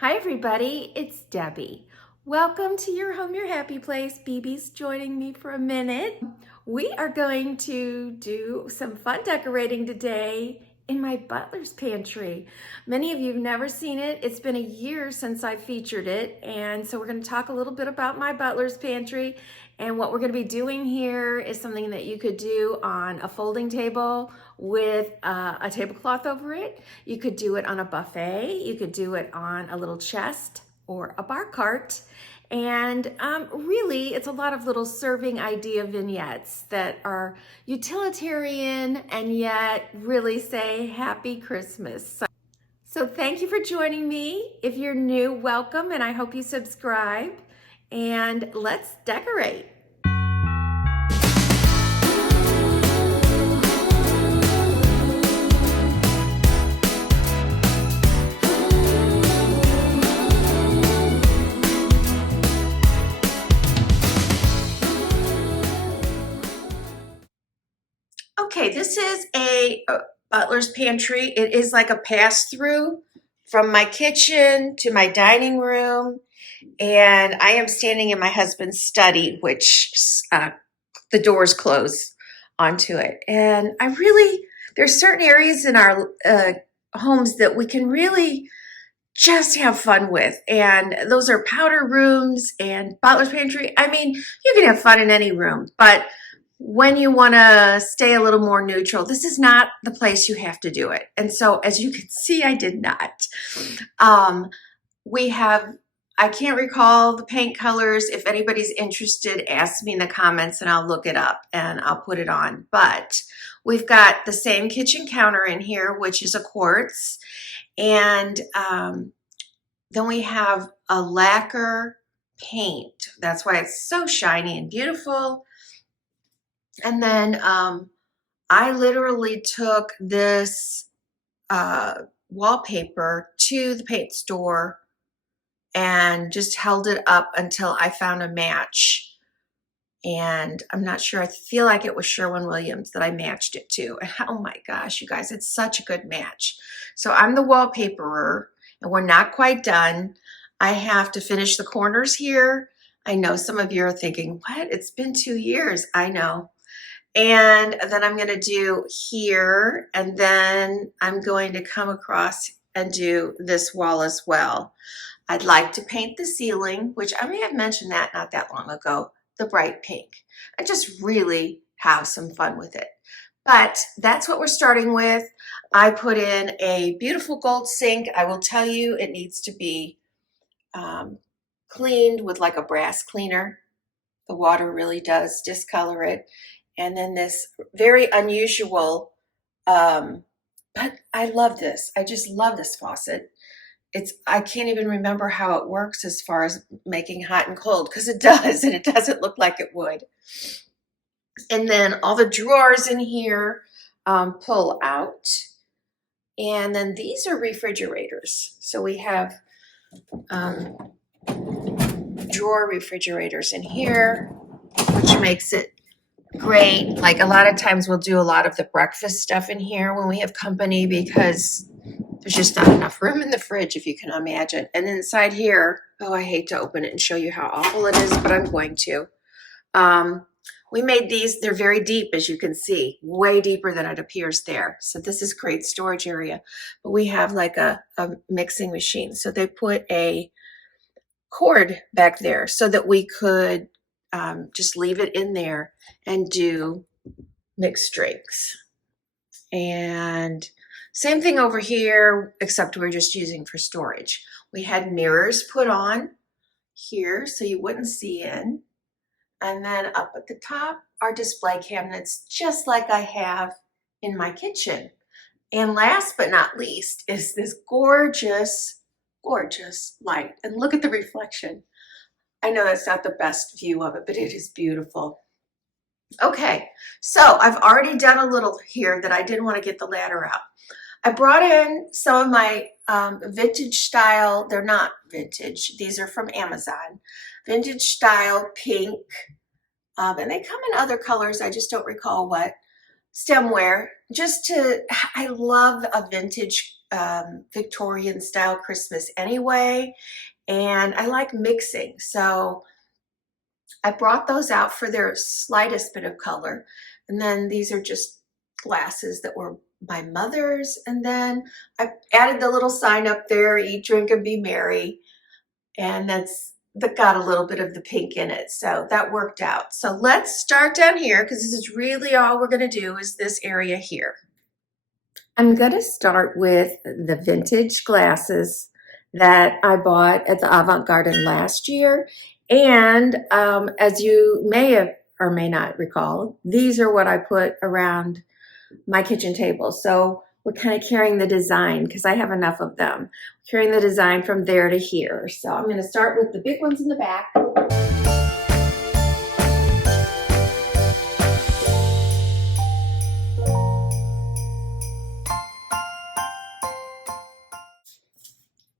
Hi everybody, it's Debbie. Welcome to your home, your happy place. BB's joining me for a minute. We are going to do some fun decorating today in my Butler's Pantry. Many of you have never seen it. It's been a year since I featured it, and so we're going to talk a little bit about my Butler's Pantry. And what we're going to be doing here is something that you could do on a folding table with a tablecloth over it. You could do it on a buffet. You could do it on a little chest or a bar cart. And really, it's a lot of little serving idea vignettes that are utilitarian and yet really say Happy Christmas. So thank you for joining me. If you're new, welcome, and I hope you subscribe. And let's decorate. Okay, this is a Butler's Pantry. It is like a pass-through from my kitchen to my dining room. And I am standing in my husband's study, which the doors close onto it. And there's certain areas in our homes that we can really just have fun with. And those are powder rooms and Butler's Pantry. I mean, you can have fun in any room, but when you want to stay a little more neutral, this is not the place you have to do it. And so as you can see, I did not. I can't recall the paint colors. If anybody's interested, ask me in the comments and I'll look it up and I'll put it on. But we've got the same kitchen counter in here, which is a quartz. And then we have a lacquer paint. That's why it's so shiny and beautiful. And then I literally took this wallpaper to the paint store and just held it up until I found a match. And I'm not sure, I feel like it was Sherwin-Williams that I matched it to. And oh my gosh, you guys, it's such a good match. So I'm the wallpaperer and we're not quite done. I have to finish the corners here. I know some of you are thinking, what? It's been 2 years. I know. And then I'm going to do here, and then I'm going to come across and do this wall as well. I'd like to paint the ceiling, which I may have mentioned that not that long ago, the bright pink. I just really have some fun with it. But that's what we're starting with. I put in a beautiful gold sink. I will tell you it needs to be cleaned with like a brass cleaner. The water really does discolor it. And then this very unusual, but I love this. I just love this faucet. I can't even remember how it works as far as making hot and cold, because it does, and it doesn't look like it would. And then all the drawers in here pull out. And then these are refrigerators. So we have drawer refrigerators in here, which makes it great. Like a lot of times we'll do a lot of the breakfast stuff in here when we have company because there's just not enough room in the fridge, if you can imagine. And inside here, oh, I hate to open it and show you how awful it is, but I'm going to. We made these, they're very deep, as you can see, way deeper than it appears there. So this is great storage area. But we have like a mixing machine. So they put a cord back there so that we could just leave it in there and do mixed drinks. And same thing over here, except we're just using for storage. We had mirrors put on here so you wouldn't see in. And then up at the top are display cabinets, just like I have in my kitchen. And last but not least is this gorgeous, gorgeous light. And look at the reflection. I know that's not the best view of it, but it is beautiful. Okay, so I've already done a little here that I didn't want to get the ladder out. I brought in some of my vintage style, they're not vintage, these are from Amazon, vintage style pink, and they come in other colors, I just don't recall what, stemware, I love a vintage Victorian style Christmas anyway, and I like mixing. So I brought those out for their slightest bit of color. And then these are just glasses that were my mother's. And then I added the little sign up there, eat, drink, and be merry. And that got a little bit of the pink in it. So that worked out. So let's start down here because this is really all we're going to do is this area here. I'm going to start with the vintage glasses that I bought at the Avant Garden last year. And as you may have or may not recall, these are what I put around my kitchen table. So we're kind of carrying the design because I have enough of them. Carrying the design from there to here. So I'm going to start with the big ones in the back.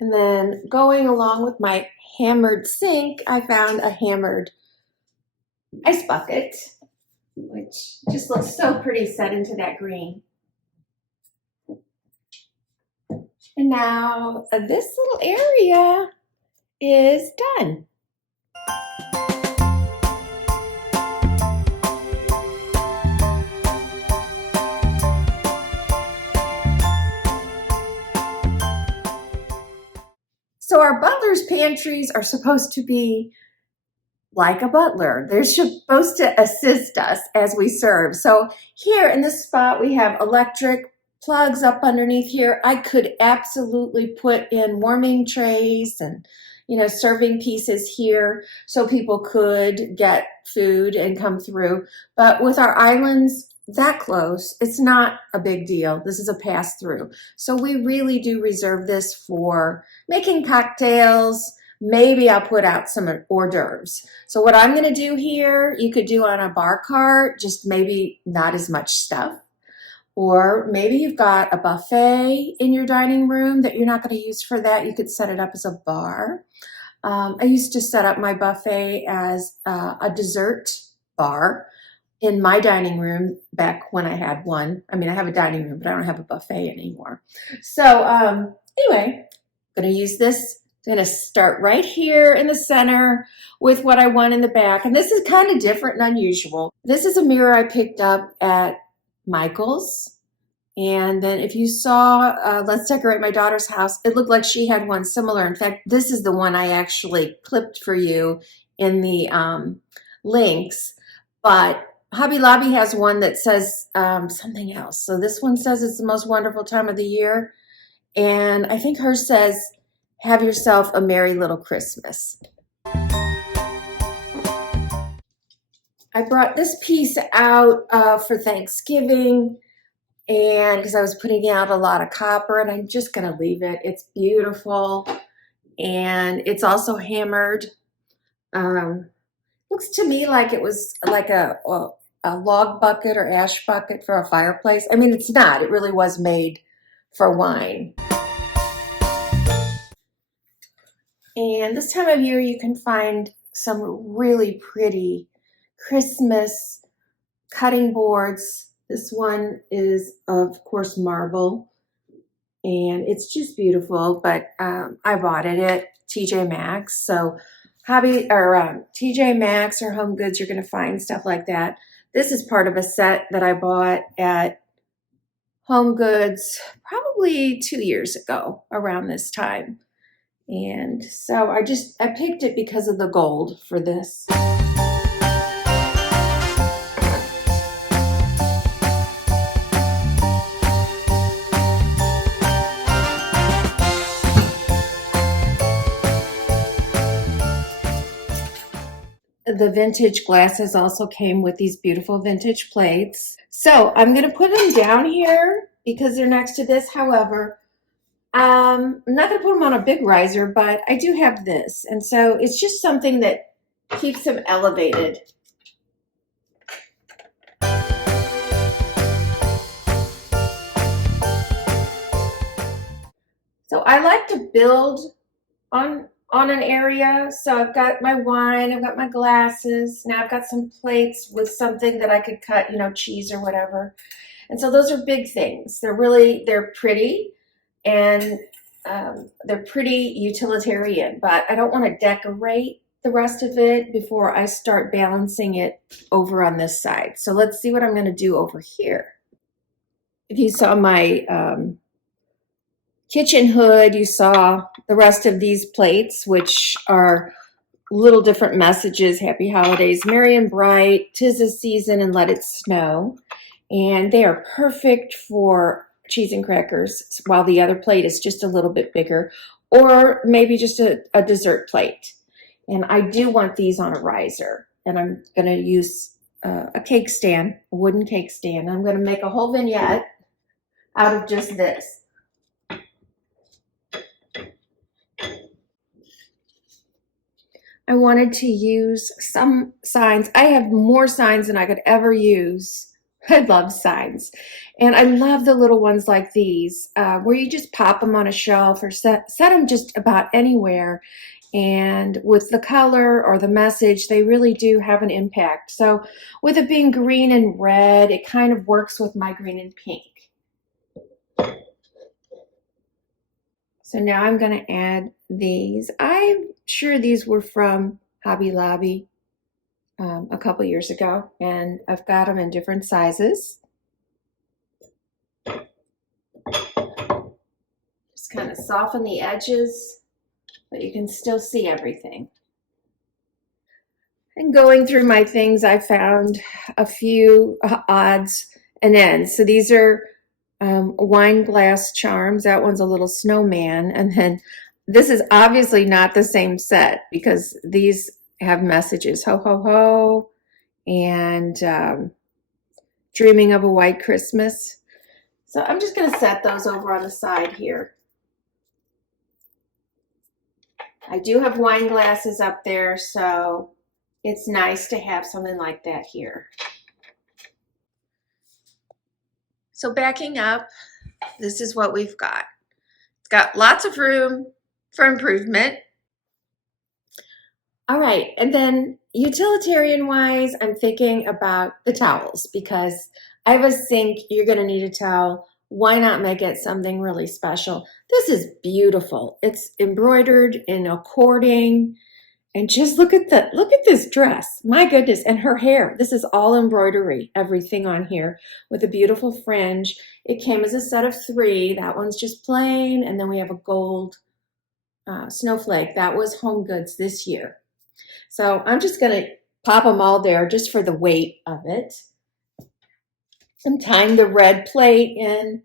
And then going along with my hammered sink, I found a hammered ice bucket, which just looks so pretty set into that green. And now this little area is done. So our butler's pantries are supposed to be like a butler. They're supposed to assist us as we serve. So here in this spot, we have electric plugs up underneath here. I could absolutely put in warming trays and, serving pieces here so people could get food and come through. But with our islands that close, it's not a big deal. This is a pass-through. So we really do reserve this for making cocktails. Maybe I'll put out some hors d'oeuvres. So what I'm going to do here, you could do on a bar cart, just maybe not as much stuff. Or maybe you've got a buffet in your dining room that you're not going to use for that. You could set it up as a bar. I used to set up my buffet as a dessert bar in my dining room back when I had one. I mean, I have a dining room, but I don't have a buffet anymore. So anyway, I'm going to use this. I'm going to start right here in the center with what I want in the back. And this is kind of different and unusual. This is a mirror I picked up at Michael's. And then if you saw Let's Decorate My Daughter's House, it looked like she had one similar. In fact, this is the one I actually clipped for you in the links. But Hobby Lobby has one that says something else. So this one says it's the most wonderful time of the year. And I think hers says, have yourself a merry little Christmas. I brought this piece out for Thanksgiving, and because I was putting out a lot of copper, and I'm just going to leave it. It's beautiful, and it's also hammered. Looks to me like it was like a log bucket or ash bucket for a fireplace. I mean, it's not. It really was made for wine. And this time of year, you can find some really pretty Christmas cutting boards. This one is, of course, marble, and it's just beautiful, but I bought it at TJ Maxx. So TJ Maxx or Home Goods, you're going to find stuff like that. This is part of a set that I bought at Home Goods probably 2 years ago around this time. And so I picked it because of the gold for this. The vintage glasses also came with these beautiful vintage plates. So I'm going to put them down here because they're next to this. However, I'm not going to put them on a big riser, but I do have this. And so it's just something that keeps them elevated. So I like to build on an area. So I've got my wine, I've got my glasses. Now I've got some plates with something that I could cut, cheese or whatever. And so those are big things. They're pretty. and they're pretty utilitarian, but I don't want to decorate the rest of it before I start balancing it over on this side. So let's see what I'm going to do over here. If you saw my kitchen hood, you saw the rest of these plates, which are little different messages. Happy holidays, merry and bright, 'tis the season and let it snow. And they are perfect for cheese and crackers, while the other plate is just a little bit bigger, or maybe just a dessert plate. And I do want these on a riser, and I'm going to use a cake stand, a wooden cake stand. I'm going to make a whole vignette out of just this. I wanted to use some signs. I have more signs than I could ever use. I love signs. And I love the little ones like these, where you just pop them on a shelf or set them just about anywhere. And with the color or the message, they really do have an impact. So with it being green and red, it kind of works with my green and pink. So now I'm going to add these. I'm sure these were from Hobby Lobby a couple years ago, and I've got them in different sizes. Just kind of soften the edges, but you can still see everything. And going through my things, I found a few odds and ends. So these are wine glass charms. That one's a little snowman. And then this is obviously not the same set, because these have messages, ho, ho, ho, and dreaming of a white Christmas. So I'm just going to set those over on the side here. I do have wine glasses up there, so it's nice to have something like that here. So backing up, this is what we've got. It's got lots of room for improvement. All right, and then utilitarian-wise, I'm thinking about the towels, because I have a sink, you're gonna need a towel. Why not make it something really special? This is beautiful. It's embroidered in a cording, and just look at this dress. My goodness, and her hair. This is all embroidery, everything on here, with a beautiful fringe. It came as a set of 3. That one's just plain, and then we have a gold snowflake. That was Home Goods this year. So I'm just going to pop them all there just for the weight of it. I'm tying the red plate in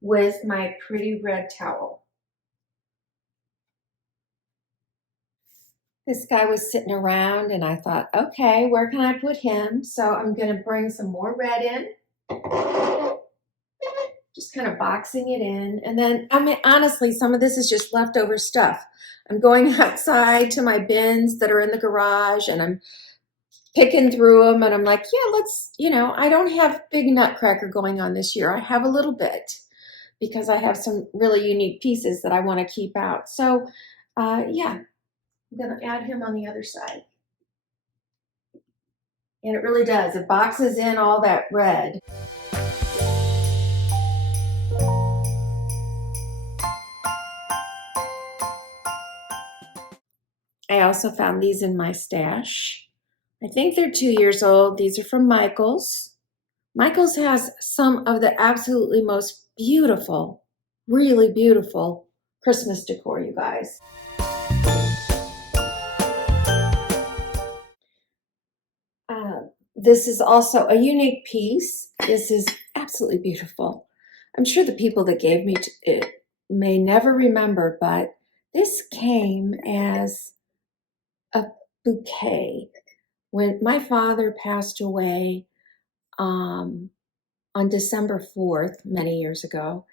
with my pretty red towel. This guy was sitting around, and I thought, okay, where can I put him? So I'm going to bring some more red in. Just kind of boxing it in. And then, I mean, honestly, some of this is just leftover stuff. I'm going outside to my bins that are in the garage, and I'm picking through them, and I'm like, yeah, let's, I don't have big nutcracker going on this year. I have a little bit, because I have some really unique pieces that I want to keep out. So, yeah, I'm going to add him on the other side. And it really does. It boxes in all that red. I also found these in my stash. I think they're 2 years old. These are from Michael's. Michael's has some of the absolutely most beautiful, really beautiful Christmas decor, you guys. This is also a unique piece. This is absolutely beautiful. I'm sure the people that gave me it may never remember, but this came as a bouquet when my father passed away on December 4th, many years ago,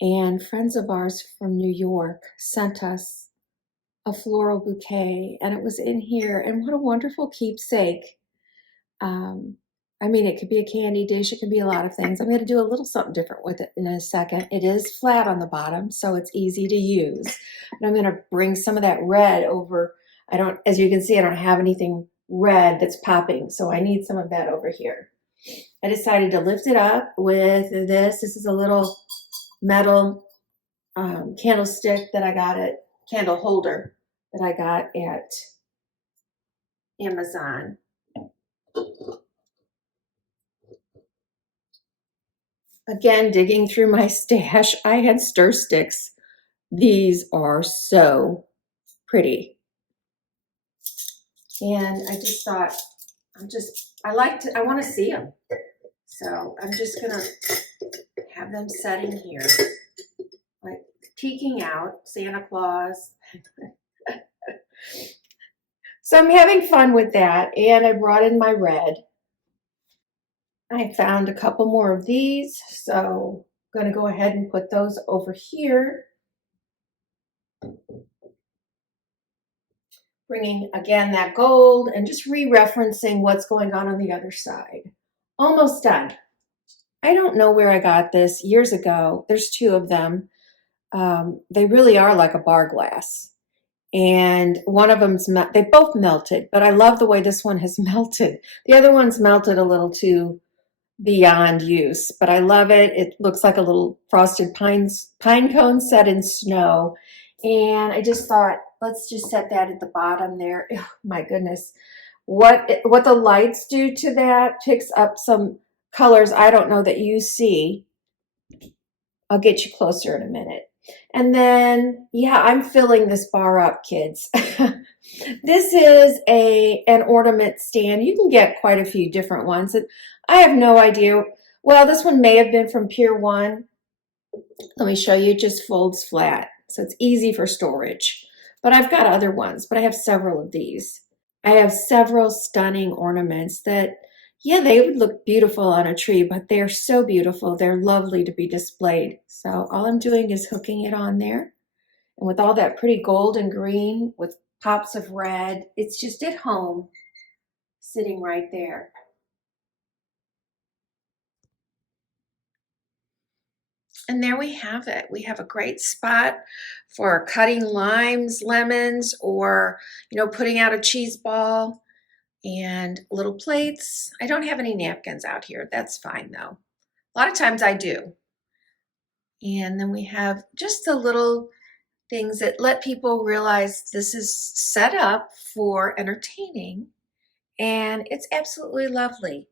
and friends of ours from New York sent us a floral bouquet, and it was in here, and what a wonderful keepsake. I mean, it could be a candy dish, it could be a lot of things. I'm going to do a little something different with it in a second. It is flat on the bottom, so it's easy to use. And I'm going to bring some of that red over. As you can see, I don't have anything red that's popping, so I need some of that over here. I decided to lift it up with this. This is a little metal candlestick that I got at, candle holder that I got at Amazon. Again, digging through my stash, I had stir sticks. These are so pretty. And I just thought, I want to see them. So I'm just going to have them setting here, like peeking out, Santa Claus. So I'm having fun with that. And I brought in my red. I found a couple more of these, so I'm going to go ahead and put those over here. Bringing, again, that gold and just re-referencing what's going on the other side. Almost done. I don't know where I got this years ago. There's two of them. They really are like a bar glass. And one of them's, they both melted, but I love the way this one has melted. The other one's melted a little too beyond use, but I love it. It looks like a little frosted pine cone set in snow. And I just thought, let's just set that at the bottom there. Oh, my goodness. What the lights do to that picks up some colors I don't know that you see. I'll get you closer in a minute. And then, yeah, I'm filling this bar up, kids. This is an ornament stand. You can get quite a few different ones. And I have no idea. Well, this one may have been from Pier 1. Let me show you. It just folds flat. So it's easy for storage. But I've got other ones, but I have several of these. I have several stunning ornaments that, yeah, they would look beautiful on a tree, but they're so beautiful. They're lovely to be displayed. So all I'm doing is hooking it on there. And with all that pretty gold and green with pops of red, it's just at home, sitting right there. And there we have it. We have a great spot for cutting limes, lemons, or, putting out a cheese ball, and little plates. I don't have any napkins out here. That's fine though. A lot of times I do. And then we have just the little things that let people realize this is set up for entertaining, and it's absolutely lovely.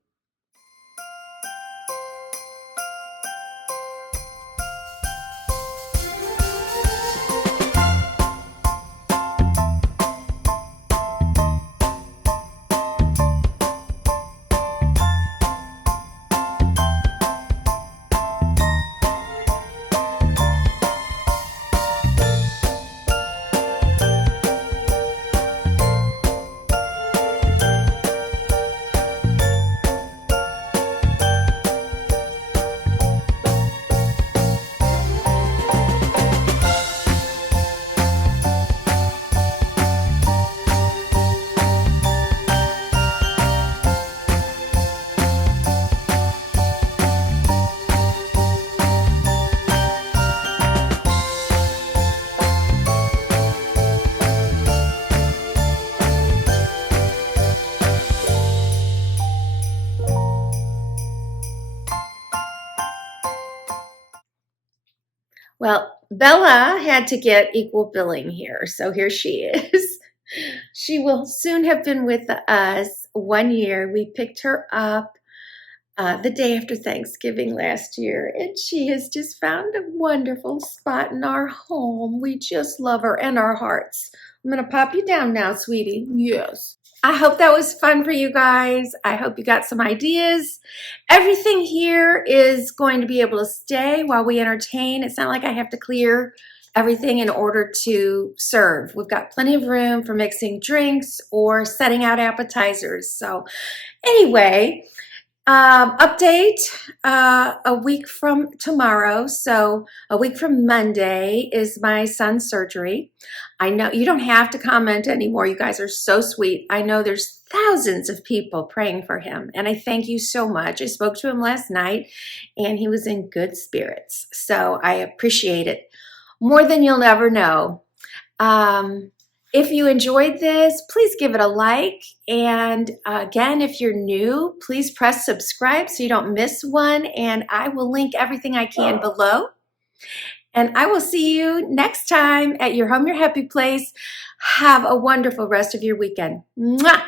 Well, Bella had to get equal billing here, so here she is. She will soon have been with us 1 year. We picked her up the day after Thanksgiving last year, and she has just found a wonderful spot in our home. We just love her and our hearts. I'm going to pop you down now, sweetie. Yes. I hope that was fun for you guys. I hope you got some ideas. Everything here is going to be able to stay while we entertain. It's not like I have to clear everything in order to serve. We've got plenty of room for mixing drinks or setting out appetizers. So anyway, update a week from tomorrow. So a week from Monday is my son's surgery. I know you don't have to comment anymore. You guys are so sweet. I know there's thousands of people praying for him, and I thank you so much. I spoke to him last night, and he was in good spirits. So I appreciate it more than you'll ever know. If you enjoyed this, please give it a like. And again, if you're new, please press subscribe so you don't miss one. And I will link everything I can below. And I will see you next time at your home, your happy place. Have a wonderful rest of your weekend. Mwah!